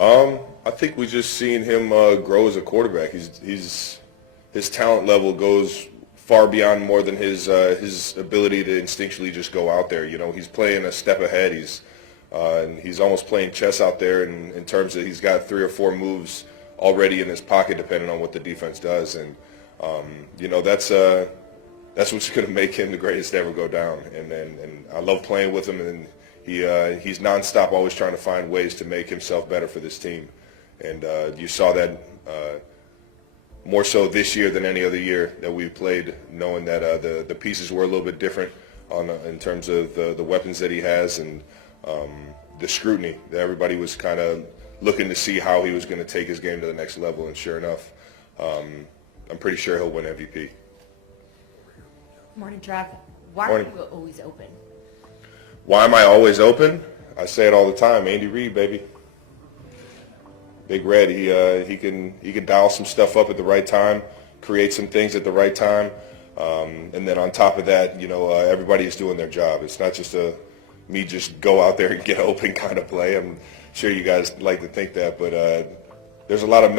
I think we just seen him grow as a quarterback. His talent level goes far beyond more than his ability to instinctually just go out there. You know, he's playing a step ahead. And he's almost playing chess out there in terms of he's got 3 or 4 moves already in his pocket, depending on what the defense does. And you know, that's what's going to make him the greatest to ever go down. And I love playing with him, and he's nonstop, always trying to find ways to make himself better for this team. And you saw that more so this year than any other year that we played, knowing that the pieces were a little bit different in terms of the weapons that he has and the scrutiny that everybody was kind of looking to see how he was going to take his game to the next level. And sure enough, I'm pretty sure he'll win MVP. Morning, Trav. Why are you always open? Why am I always open? I say it all the time. Andy Reid, baby. Big Red. He can dial some stuff up at the right time, create some things at the right time, and then on top of that, you know, everybody is doing their job. It's not just me just go out there and get open kind of play. I'm sure you guys like to think that, but there's a lot of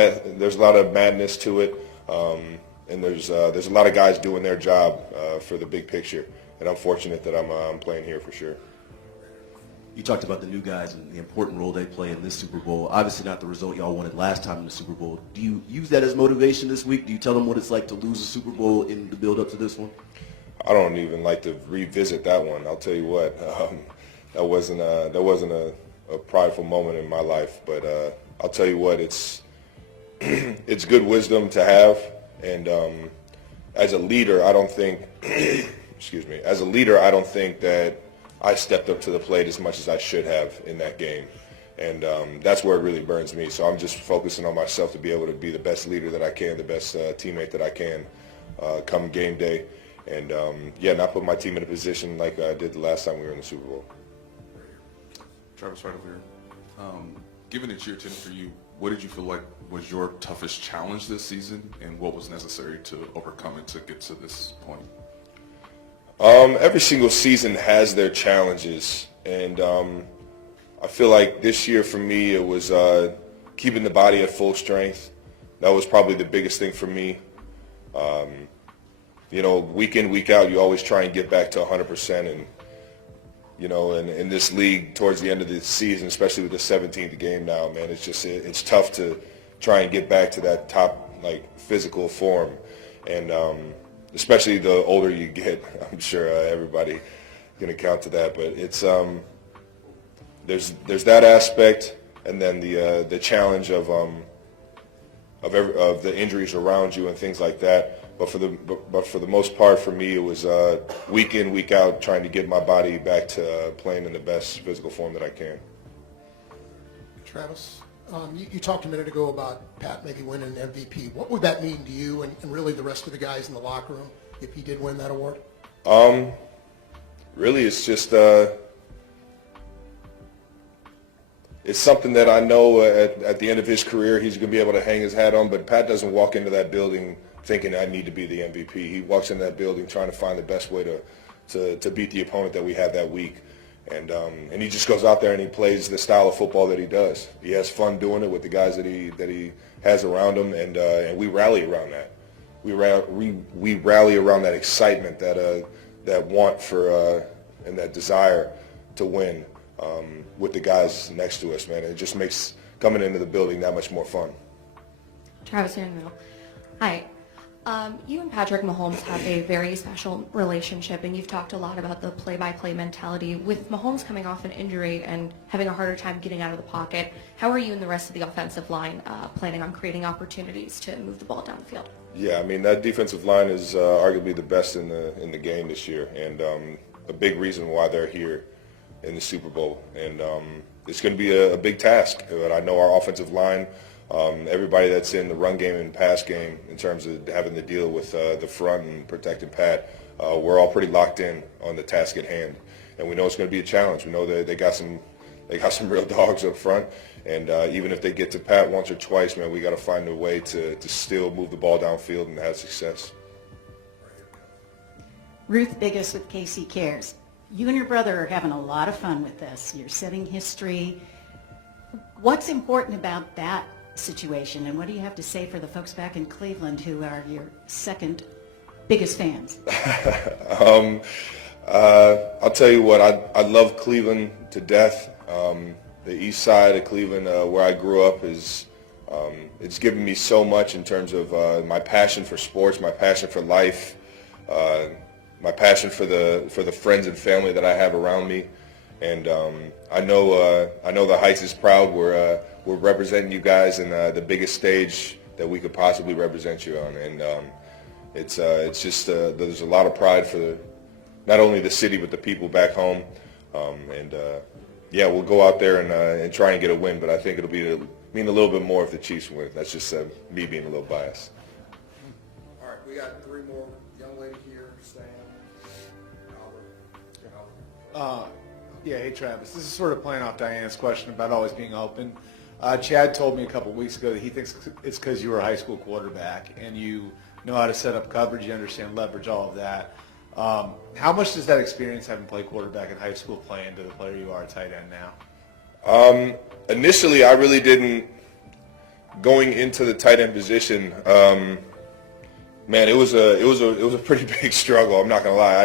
madness to it, and there's a lot of guys doing their job for the big picture. And I'm fortunate that I'm playing here for sure. You talked about the new guys and the important role they play in this Super Bowl. Obviously not the result y'all wanted last time in the Super Bowl. Do you use that as motivation this week? Do you tell them what it's like to lose a Super Bowl in the build-up to this one? I don't even like to revisit that one. I'll tell you what, that wasn't a prideful moment in my life. But I'll tell you what, it's good wisdom to have. And as a leader, I don't think, excuse me, as a leader, I don't think that I stepped up to the plate as much as I should have in that game. And that's where it really burns me. So I'm just focusing on myself to be able to be the best leader that I can, the best teammate that I can come game day. And, not put my team in a position like I did the last time we were in the Super Bowl. Travis, right over here. Given that year 10 for you, what did you feel like was your toughest challenge this season, and what was necessary to overcome it to get to this point? Every single season has their challenges, and I feel like this year for me it was keeping the body at full strength. That was probably the biggest thing for me. You know, week in, week out, you always try and get back to 100%, and you know, and in this league towards the end of the season, especially with the 17th game now, man, it's tough to try and get back to that top physical form, and especially the older you get. I'm sure everybody can account to that, but it's there's that aspect, and then the challenge of the injuries around you and things like that. But for the most part, for me, it was week in, week out, trying to get my body back to playing in the best physical form that I can. Travis, you talked a minute ago about Pat maybe winning an MVP. What would that mean to you and really the rest of the guys in the locker room if he did win that award? Really, it's just it's something that I know at the end of his career he's going to be able to hang his hat on. But Pat doesn't walk into that building thinking I need to be the MVP. He walks into that building trying to find the best way to beat the opponent that we had that week. And he just goes out there and he plays the style of football that he does. He has fun doing it with the guys that he has around him, and we rally around that. We rally around that excitement, that want for and that desire to win with the guys next to us, man. It just makes coming into the building that much more fun. Travis here in the middle. Hi. You and Patrick Mahomes have a very special relationship, and you've talked a lot about the play-by-play mentality. With Mahomes coming off an injury and having a harder time getting out of the pocket, how are you and the rest of the offensive line planning on creating opportunities to move the ball down the field? Yeah, I mean, that defensive line is arguably the best in the game this year, and a big reason why they're here in the Super Bowl. And it's going to be a big task. But I know our offensive line, everybody that's in the run game and pass game in terms of having to deal with the front and protecting Pat, we're all pretty locked in on the task at hand. And we know it's going to be a challenge. We know that they got some real dogs up front. And even if they get to Pat once or twice, man, we got to find a way to still move the ball downfield and have success. Ruth Biggest with KC Cares. You and your brother are having a lot of fun with this. You're setting history. What What's important about that situation, and what do you have to say for the folks back in Cleveland who are your second biggest fans? I'll tell you what, I love Cleveland to death. The east side of Cleveland, where I grew up, it's given me so much in terms of my passion for sports, my passion for life, my passion for the friends and family that I have around me. And I know the Heights is proud. We're representing you guys in the biggest stage that we could possibly represent you on, and it's just there's a lot of pride for not only the city but the people back home. Yeah, we'll go out there and try and get a win, but I think it'll mean a little bit more if the Chiefs win. That's just me being a little biased. All right, we got three more. Young lady here, Sam, Albert. Yeah, hey Travis. This is sort of playing off Diana's question about always being open. Chad told me a couple weeks ago that he thinks it's because you were a high school quarterback and you know how to set up coverage, you understand leverage, all of that. How much does that experience having played quarterback in high school play into the player you are at tight end now? Initially, I really didn't. Going into the tight end position, man, it was a pretty big struggle. I'm not gonna lie.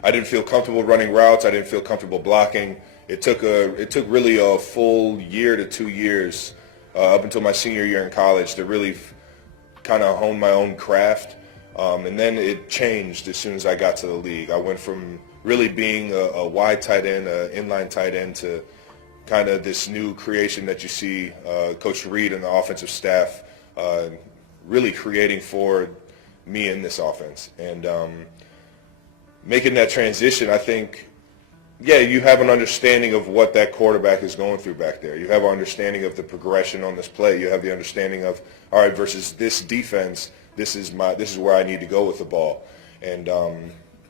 I didn't feel comfortable running routes. I didn't feel comfortable blocking. It took really a full year to 2 years up until my senior year in college to really kind of hone my own craft. And then it changed as soon as I got to the league. I went from really being a wide tight end, an inline tight end, to kind of this new creation that you see Coach Reed and the offensive staff really creating for me in this offense. And making that transition, I think, yeah, you have an understanding of what that quarterback is going through back there. You have an understanding of the progression on this play. You have the understanding of, all right, versus this defense, this is where I need to go with the ball. And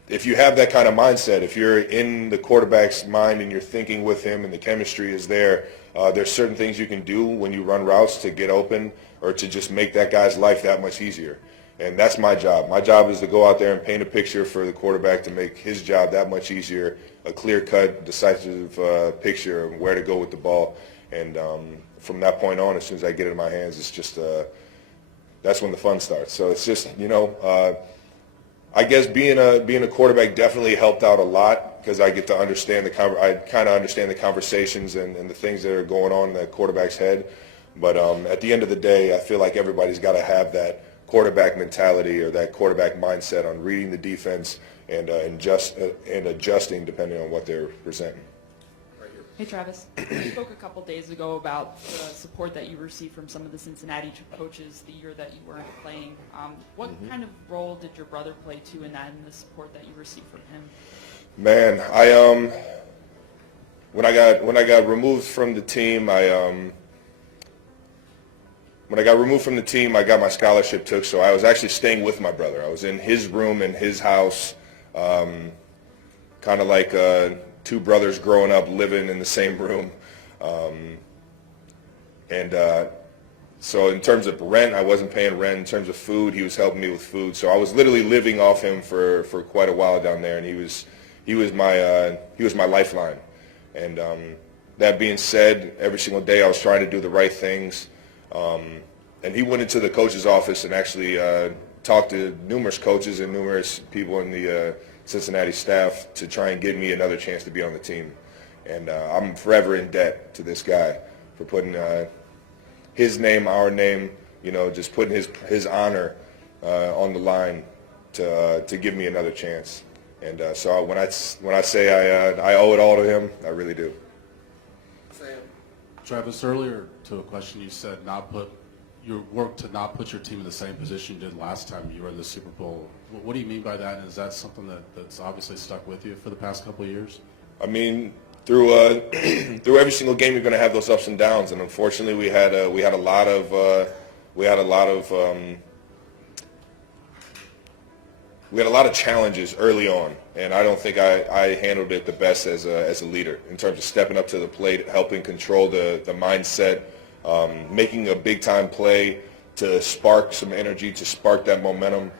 if you have that kind of mindset, if you're in the quarterback's mind and you're thinking with him and the chemistry is there, there's certain things you can do when you run routes to get open or to just make that guy's life that much easier. And that's my job. My job is to go out there and paint a picture for the quarterback to make his job that much easier, a clear-cut, decisive picture of where to go with the ball. And from that point on, as soon as I get it in my hands, it's just that's when the fun starts. So it's just, I guess being a quarterback definitely helped out a lot because I get to understand I kind of understand the conversations and the things that are going on in that quarterback's head. But at the end of the day, I feel like everybody's got to have that quarterback mentality or that quarterback mindset on reading the defense and adjusting depending on what they're presenting. Hey Travis, you spoke a couple days ago about the support that you received from some of the Cincinnati coaches the year that you weren't playing. What kind of role did your brother play too in that, and the support that you received from him? Man, when I got removed from the team, when I got removed from the team, I got my scholarship took, so I was actually staying with my brother. I was in his room in his house, kind of like two brothers growing up living in the same room. So in terms of rent, I wasn't paying rent. In terms of food, he was helping me with food. So I was literally living off him for quite a while down there, and he was my lifeline. And that being said, every single day I was trying to do the right things. And he went into the coach's office and actually talked to numerous coaches and numerous people in the Cincinnati staff to try and give me another chance to be on the team. And I'm forever in debt to this guy for putting his name, our name, just putting his honor on the line to give me another chance. And so when I say I owe it all to him, I really do. Sam. Travis, earlier to a question you said your work to not put your team in the same position you did last time you were in the Super Bowl. What do you mean by that? And is that something that's obviously stuck with you for the past couple of years? I mean, through every single game, you're going to have those ups and downs, and unfortunately, we had a lot of challenges early on, and I don't think I handled it the best as a leader in terms of stepping up to the plate, helping control the mindset, making a big-time play to spark some energy, to spark that momentum.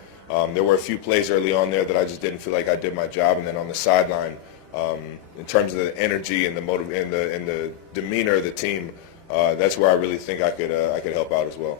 There were a few plays early on there that I just didn't feel like I did my job, and then on the sideline, in terms of the energy and the motive and the demeanor of the team, that's where I really think I could help out as well.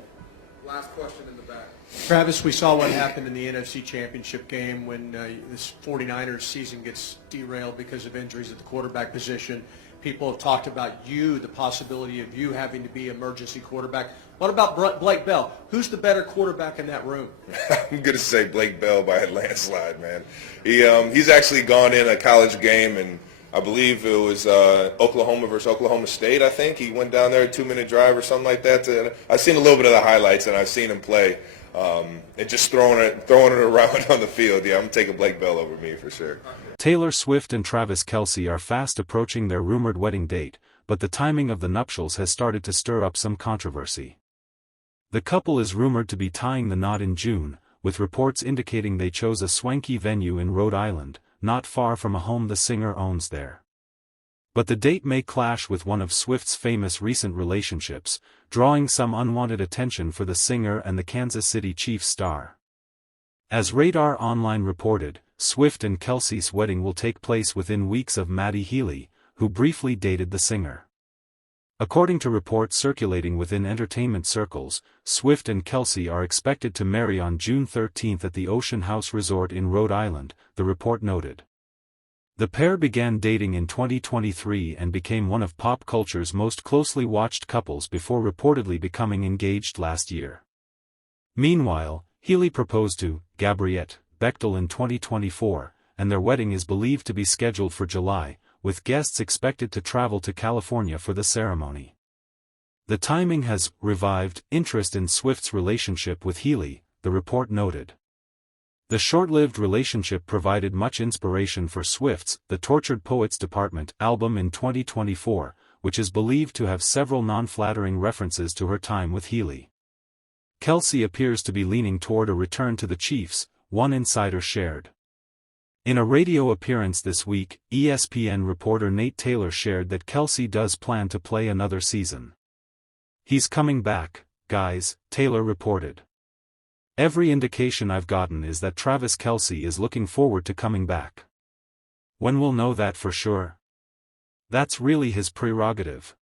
Last question in the back. Travis, we saw what happened in the NFC Championship game when this 49ers season gets derailed because of injuries at the quarterback position. People have talked about you, the possibility of you having to be emergency quarterback. What about Blake Bell? Who's the better quarterback in that room? I'm going to say Blake Bell by a landslide, man. He's actually gone in a college game, and I believe it was Oklahoma versus Oklahoma State, I think. He went down there, a 2-minute drive or something like that. I've seen a little bit of the highlights, and I've seen him play. And just throwing it around on the field. Yeah, I'm going to take a Blake Bell over me for sure. Taylor Swift and Travis Kelce are fast approaching their rumored wedding date, but the timing of the nuptials has started to stir up some controversy. The couple is rumored to be tying the knot in June, with reports indicating they chose a swanky venue in Rhode Island, not far from a home the singer owns there. But the date may clash with one of Swift's famous recent relationships, drawing some unwanted attention for the singer and the Kansas City Chiefs star. As Radar Online reported, Swift and Kelce's wedding will take place within weeks of Maddie Healy, who briefly dated the singer. According to reports circulating within entertainment circles, Swift and Kelce are expected to marry on June 13 at the Ocean House Resort in Rhode Island, the report noted. The pair began dating in 2023 and became one of pop culture's most closely watched couples before reportedly becoming engaged last year. Meanwhile, Healy proposed to Gabriette Bechtel in 2024, and their wedding is believed to be scheduled for July, with guests expected to travel to California for the ceremony. The timing has revived interest in Swift's relationship with Healy, the report noted. The short-lived relationship provided much inspiration for Swift's The Tortured Poets Department album in 2024, which is believed to have several non-flattering references to her time with Healy. Kelce appears to be leaning toward a return to the Chiefs, one insider shared. In a radio appearance this week, ESPN reporter Nate Taylor shared that Kelce does plan to play another season. "He's coming back, guys," Taylor reported. "Every indication I've gotten is that Travis Kelce is looking forward to coming back. When we'll know that for sure? That's really his prerogative."